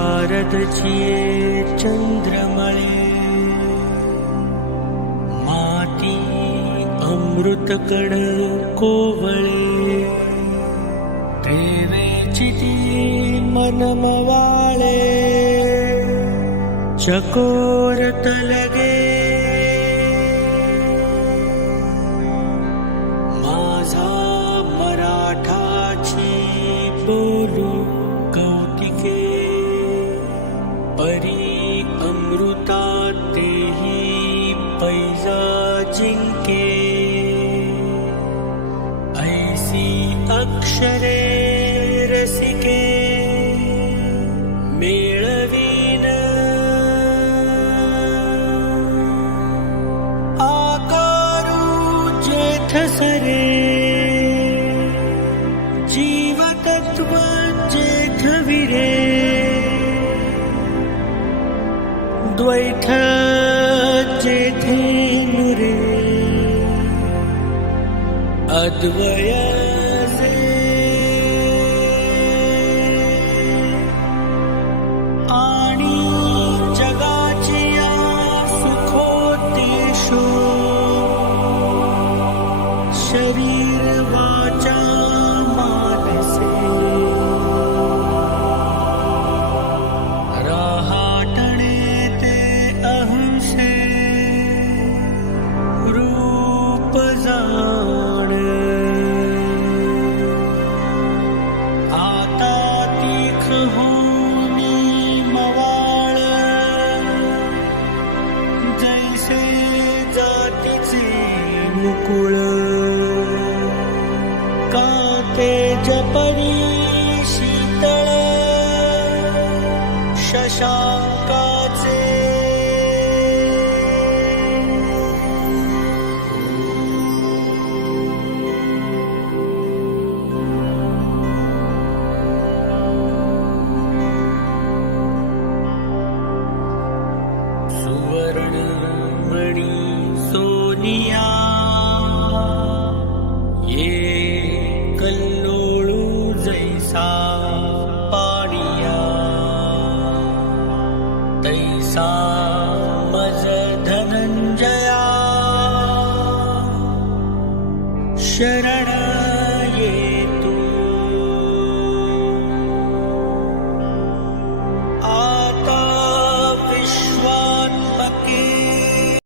शारद छिये चंद्रमळे माटी अमृत कड कोवळे तेरे रे छिये मनमवाळे चकोरत लगे माझा मराठाची बोलू अक्षरे रसिके सरे आकारोजेथ स विरे जीवतत्वजेधवीरे द्वैथजेथी मुरे अद्वय come. जपरी सीता शशाङ्काच 唱。上